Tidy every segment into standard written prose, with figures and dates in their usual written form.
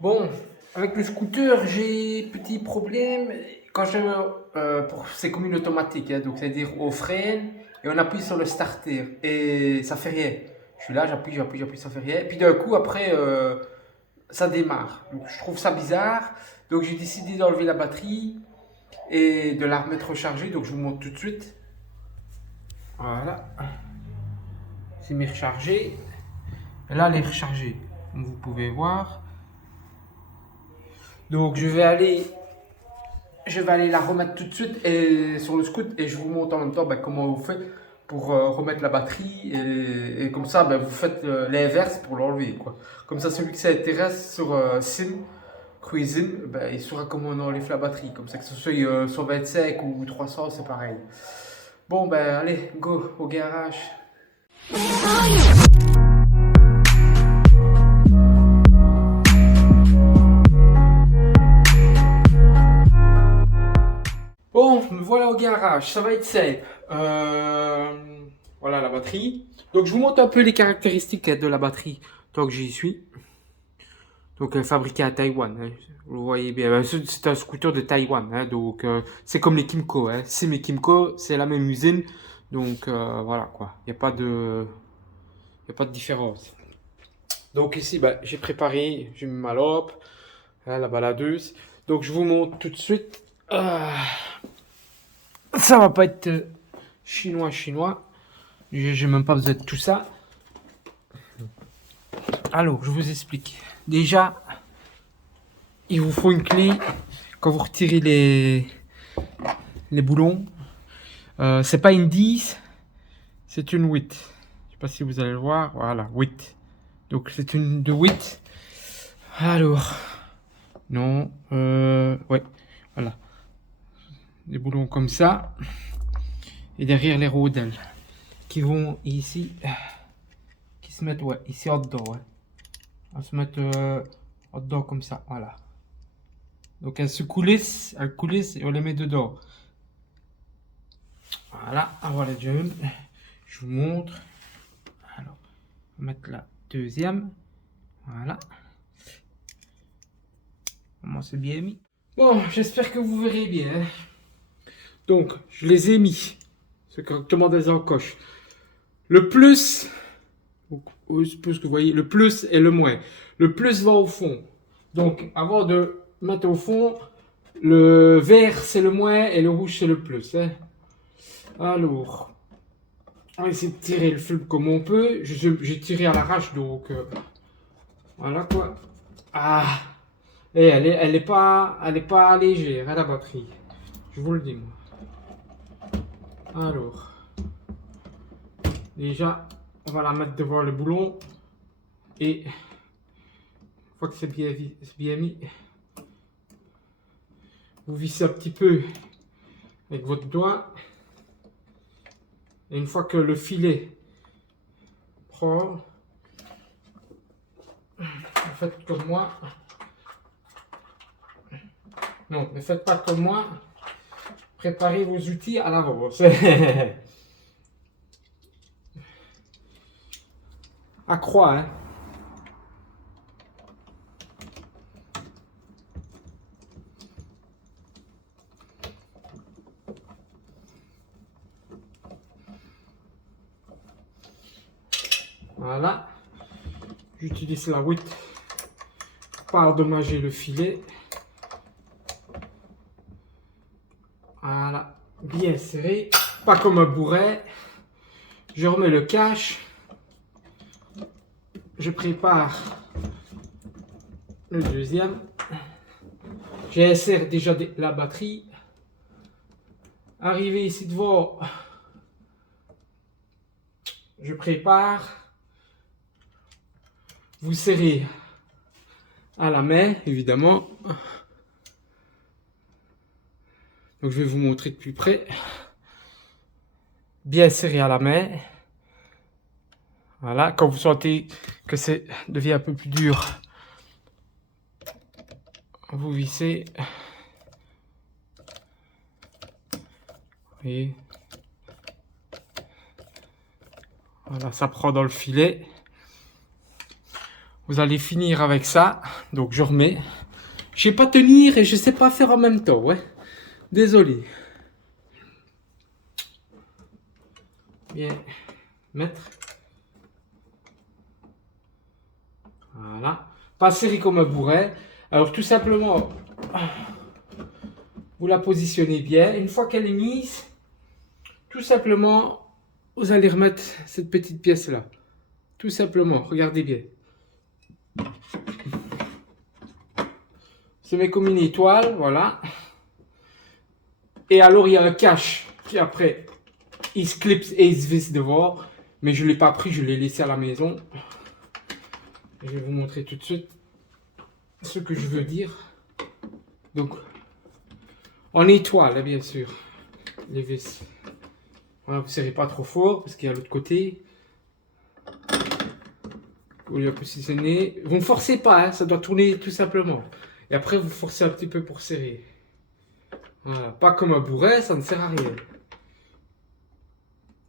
Bon, avec le scooter, j'ai petit problème. Quand je, c'est comme une automatique, hein, donc c'est-à-dire on freine et on appuie sur le starter et ça fait rien. Je suis là, j'appuie, ça fait rien. Et puis d'un coup, après, ça démarre. Donc je trouve ça bizarre. Donc j'ai décidé d'enlever la batterie et de la remettre rechargée. Donc je vous montre tout de suite. Voilà, c'est mis rechargé. Et là, elle est rechargée, comme vous pouvez voir. Donc je vais aller la remettre tout de suite et, sur le scoot et je vous montre en même temps comment vous faites pour remettre la batterie et comme ça vous faites l'inverse pour l'enlever quoi. Comme ça celui qui s'intéresse sur Sim, Cruising, il saura comment on enlève la batterie. Comme ça que ce soit 125 ou 300 c'est pareil. Bon allez, go au garage. Bon, me voilà au garage, ça va être simple. Voilà la batterie. Donc je vous montre un peu les caractéristiques de la batterie tant que j'y suis. Donc fabriqué à Taïwan, hein. Vous voyez bien. C'est un scooter de Taïwan, hein. Donc c'est comme les Kimco, hein. Sim et Kimco, c'est la même usine. Donc voilà quoi. Il y a pas de différence. Donc ici, j'ai préparé, j'ai mis ma lampe, hein, la baladeuse. Donc je vous montre tout de suite. Ça va pas être chinois. J'ai même pas besoin de tout ça. Alors, je vous explique. Déjà, il vous faut une clé. Quand vous retirez les boulons, c'est pas une 10, c'est une 8. Je sais pas si vous allez le voir. Voilà, 8. Donc, c'est une de 8. Alors, non, ouais, voilà. Des boulons comme ça. Et derrière les rondelles qui vont ici, qui se mettent, ouais, ici en dedans, ouais. On se mettre en dedans comme ça, voilà. Donc elles coulissent et on les met dedans. Voilà, voilà John. Je vous montre. Alors, on va mettre la deuxième. Voilà. Comment c'est bien mis. Bon, j'espère que vous verrez bien. Donc, je les ai mis. C'est correctement des encoches. Le plus, je suppose que vous voyez, le plus et le moins. Le plus va au fond. Donc, avant de mettre au fond, le vert c'est le moins et le rouge c'est le plus. Hein. Alors, on va essayer de tirer le film comme on peut. J'ai tiré à l'arrache, donc voilà quoi. Ah, et elle est pas légère, hein, la batterie. Je vous le dis moi. Alors, déjà, on va la mettre devant le boulon et une fois que c'est bien mis, vous vissez un petit peu avec votre doigt. Et une fois que le filet prend, vous faites comme moi. Non, ne faites pas comme moi. Préparez vos outils à l'avance. À croix, hein. Voilà. J'utilise la 8 pour pas endommager le filet. Voilà. Bien serré. Pas comme un bourret. Je remets le cache. Je prépare le deuxième. J'insère déjà la batterie. Arrivé ici devant, je prépare. Vous serrez à la main, évidemment. Donc je vais vous montrer de plus près. Bien serré à la main. Voilà, quand vous sentez que ça devient un peu plus dur, vous vissez. Et voilà, ça prend dans le filet. Vous allez finir avec ça. Donc je remets. Je sais pas tenir et je sais pas faire en même temps, ouais. Désolé. Bien mettre. Voilà. Pas serré comme un bourret. Alors tout simplement, vous la positionnez bien. Une fois qu'elle est mise, tout simplement, vous allez remettre cette petite pièce là. Tout simplement, regardez bien. Se met comme une étoile, voilà. Et alors il y a un cache qui après, il se clipse et il se visse devant. Mais je ne l'ai pas pris, je l'ai laissé à la maison. Je vais vous montrer tout de suite ce que je veux dire. Donc, en étoile, bien sûr, les vis. Voilà, vous ne serrez pas trop fort parce qu'il y a l'autre côté. Vous le positionnez. Vous ne forcez pas, hein, ça doit tourner tout simplement. Et après, vous forcez un petit peu pour serrer. Voilà, pas comme un bourret, ça ne sert à rien.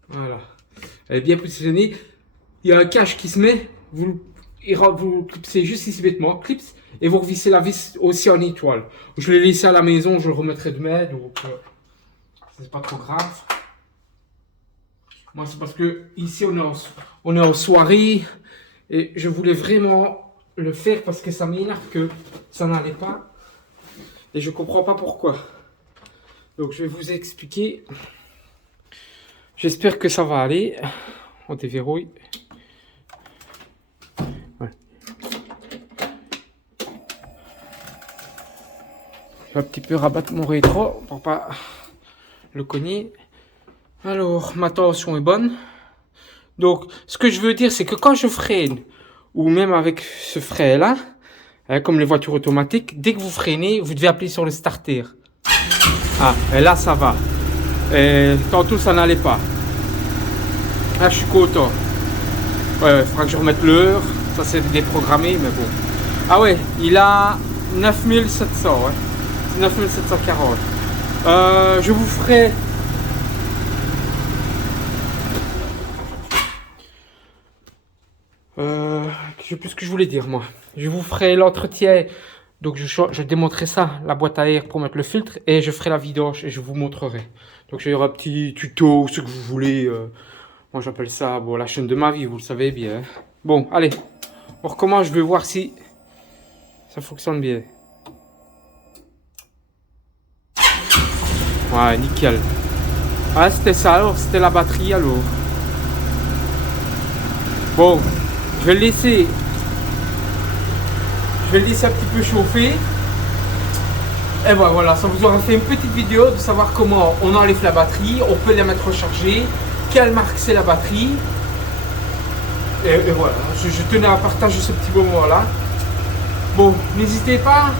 Voilà, elle est bien positionnée. Il y a un cache qui se met. Vous clipsez juste ici bêtement, clips, et vous revissez la vis aussi en étoile. Je l'ai laissé à la maison, je le remettrai demain, donc c'est pas trop grave. Moi, c'est parce que ici on est en soirée et je voulais vraiment le faire parce que ça m'énerve que ça n'allait pas et je comprends pas pourquoi. Donc je vais vous expliquer. J'espère que ça va aller. On déverrouille. Ouais. Je vais un petit peu rabattre mon rétro pour pas le cogner. Alors, ma tension est bonne. Donc, ce que je veux dire, c'est que quand je freine, ou même avec ce frein-là, hein, comme les voitures automatiques, dès que vous freinez, vous devez appuyer sur le starter. Ah, et là, ça va. Et tantôt, ça n'allait pas. Là, je suis content. Ouais, il faudra que je remette l'heure. Ça, c'est déprogrammé, mais bon. Ah ouais, il a 9700. Ouais. 9740. Je vous ferai... je sais plus ce que je voulais dire, moi. Je vous ferai l'entretien. Donc, je démontrerai ça, la boîte à air pour mettre le filtre. Et je ferai la vidange et je vous montrerai. Donc, il y aura un petit tuto, ce que vous voulez. Moi, j'appelle ça bon, la chaîne de ma vie, vous le savez bien. Bon, allez. On recommence, je vais voir si ça fonctionne bien. Ouais, nickel. Ah, c'était ça alors, c'était la batterie alors. Bon, je vais le laisser. Je vais le laisser un petit peu chauffer. Et voilà, ça vous aura fait une petite vidéo de savoir comment on enlève la batterie. On peut la mettre rechargée. Quelle marque c'est la batterie. Et voilà, je tenais à partager ce petit moment-là. Bon, n'hésitez pas,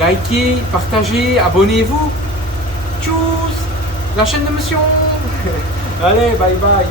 likez, partagez, abonnez-vous. Tchuss, la chaîne de Monsieur. Allez, bye bye.